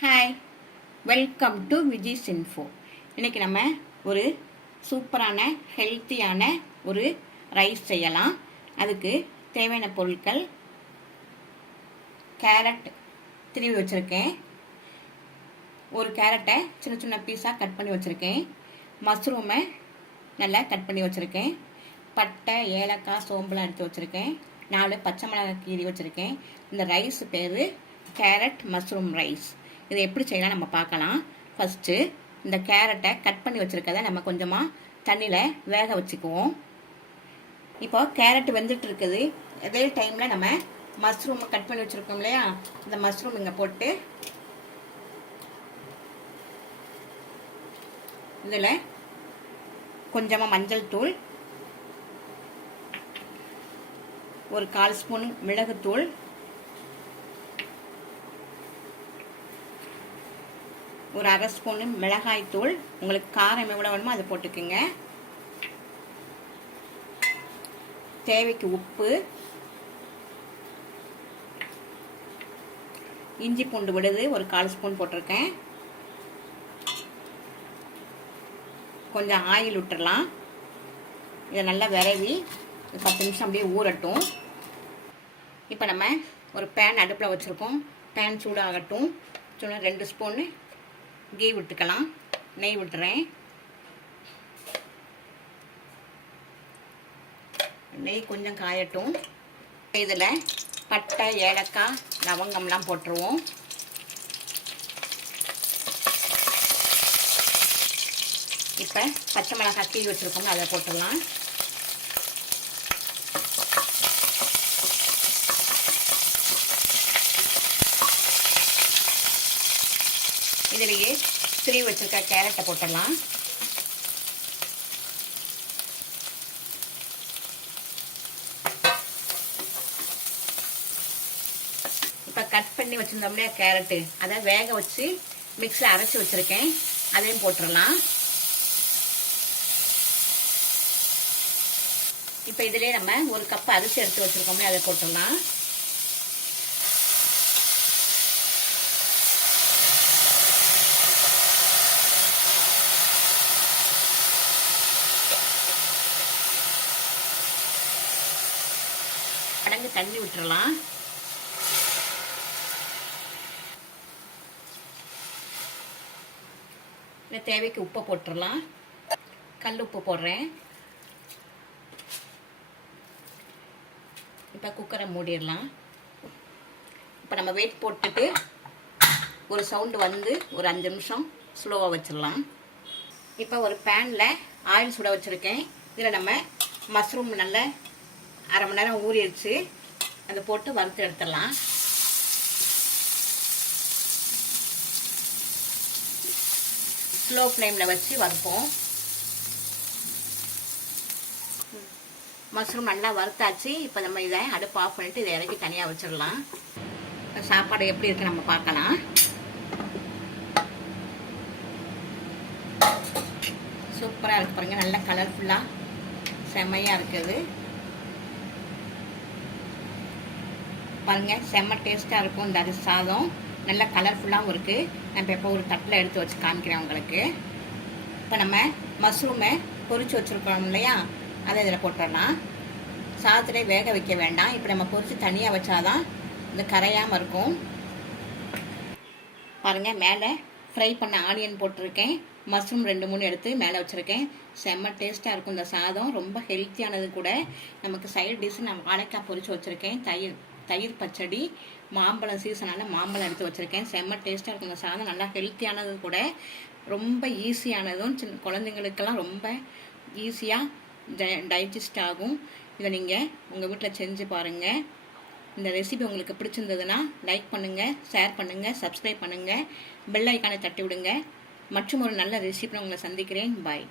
Hi, welcome to Viji's info. இன்றைக்கி நம்ம ஒரு சூப்பரான ஹெல்த்தியான ஒரு ரைஸ் செய்யலாம். அதுக்கு தேவையான பொருட்கள்: கேரட் திருவி வச்சுருக்கேன், ஒரு கேரட்டை சின்ன சின்ன பீஸாக கட் பண்ணி வச்சுருக்கேன், மஷ்ரூமை நல்லா கட் பண்ணி வச்சுருக்கேன், பட்டை, ஏலக்காய், சோம்புலாம் எடுத்து வச்சுருக்கேன், 4 பச்சை மிளகாய் கீரி வச்சுருக்கேன். இந்த ரைஸ் பேர் கேரட் மஷ்ரூம் ரைஸ். இதை எப்படி செய்யலாம் நம்ம பார்க்கலாம். ஃபஸ்ட்டு இந்த கேரட்டை கட் பண்ணி வச்சுருக்கதை நம்ம கொஞ்சமாக தண்ணியில் வேக வச்சுக்குவோம். இப்போ கேரட் வெந்துட்டு இருக்குது. அதே டைமில் நம்ம மஷ்ரூமை கட் பண்ணி வச்சுருக்கோம் இல்லையா, இந்த மஷ்ரூம் இங்கே போட்டு இதில் கொஞ்சமாக மஞ்சள் தூள், ஒரு 1/4 ஸ்பூன் மிளகுத்தூள், ஒரு 1/2 ஸ்பூன் மிளகாய் தூள், உங்களுக்கு காரம் எவ்வளோ வேணுமோ அதை போட்டுக்குங்க, தேவைக்கு உப்பு, இஞ்சி பூண்டு விழுது ஒரு 1/4 ஸ்பூன் போட்டிருக்கேன், கொஞ்சம் ஆயில் விட்டுடலாம். இதை நல்லா விரவி 10 நிமிஷம் அப்படியே ஊறட்டும். இப்போ நம்ம ஒரு பேன் அடுப்பில் வச்சுருக்கோம். பேன் சூடாகட்டும். 2 ஸ்பூன் கீ விட்டுக்கலாம். நெய் விட்டுறேன். நெய் கொஞ்சம் காயட்டும். இதில் பட்டை, ஏலக்காய், லவங்கம்லாம் போட்டுருவோம். இப்போ பச்சை மிளகாய் கீழ் வச்சுருக்கோம், அதை போட்டுடலாம். இதிலேயே திருவி வச்சுருக்க கேரட்டை போட்டுடலாம். இப்போ கட் பண்ணி வச்சுருந்தோம் இல்லையா கேரட்டு, அதை வேக வச்சு மிக்ஸில் அரைச்சி வச்சுருக்கேன், அதையும் போட்டுடலாம். இப்போ இதிலே நம்ம 1 கப் அரிசி எடுத்து வச்சுருக்கோம்ல, அதை போட்டுடலாம். மடங்கு தண்ணி விட்டுறலாம். தேவைக்கு உப்பை போட்டுடலாம். கல் உப்பு போடுறேன். இப்போ குக்கரை மூடிடலாம். இப்போ நம்ம வெயிட் போட்டுட்டு ஒரு சவுண்டு வந்து ஒரு 5 நிமிஷம் ஸ்லோவாக வச்சிடலாம். இப்போ ஒரு பேனில் ஆயில் சுட வச்சுருக்கேன். இதில் நம்ம மஷ்ரூம் நல்லா 1/2 மணி நேரம் ஊறிடுச்சு, அதை போட்டு வறுத்து எடுத்துடலாம். ஸ்லோ ஃப்ளேமில் வச்சு வறுப்போம். மஷ்ரூம் நல்லா வறுத்தாச்சு. இப்போ நம்ம இதை அடுப்பு ஆஃப் பண்ணிவிட்டு இதை இறக்கி தனியாக வச்சிடலாம். சாப்பாடு எப்படி இருக்குது நம்ம பார்க்கலாம். சூப்பராக இருக்கு பாருங்கள், நல்லா கலர்ஃபுல்லாக செம்மையாக இருக்குது பாருங்கள். செம்ம டேஸ்ட்டாக இருக்கும் இந்த அரிசி சாதம். நல்லா கலர்ஃபுல்லாகவும் இருக்குது. நான் இப்போ ஒரு தட்டில் எடுத்து வச்சு காமிக்கிறேன் உங்களுக்கு. இப்போ நம்ம மஷ்ரூமை பொரிச்சு வச்சுருக்கோம் இல்லையா, அதை இதில் போட்டுடலாம். சாதத்திலே வேக வைக்க வேண்டாம். இப்போ நம்ம பொரிச்சு தனியாக வச்சாதான் இந்த கரையாமல் இருக்கும். பாருங்கள், மேலே ஃப்ரை பண்ண ஆனியன் போட்டிருக்கேன். மஷ்ரூம் 2-3 எடுத்து மேலே வச்சுருக்கேன். செம்ம டேஸ்ட்டாக இருக்கும் இந்த சாதம். ரொம்ப ஹெல்த்தியானது கூட. நமக்கு சைடு டிஷ் நான் வாழைக்காய் பொரிச்சு வச்சுருக்கேன். தயிர் பச்சடி, மாம்பழம் சீசனால் மாம்பழம் எடுத்து வச்சுருக்கேன். செம்ம டேஸ்ட்டாக இருக்கும் இந்த சாதம். நல்லா ஹெல்த்தியானது கூட, ரொம்ப ஈஸியானதும். குழந்தைங்களுக்கெல்லாம் ரொம்ப ஈஸியாக டைஜஸ்ட் ஆகும். இதை நீங்கள் உங்கள் வீட்டில் செஞ்சு பாருங்கள். இந்த ரெசிபி உங்களுக்கு பிடிச்சிருந்ததுன்னா லைக் பண்ணுங்கள், ஷேர் பண்ணுங்கள், சப்ஸ்கிரைப் பண்ணுங்கள், பெல் ஐக்கானை தட்டி விடுங்க. மற்றும் ஒரு நல்ல ரெசிபி உங்களை சந்திக்கிறேன். பாய்.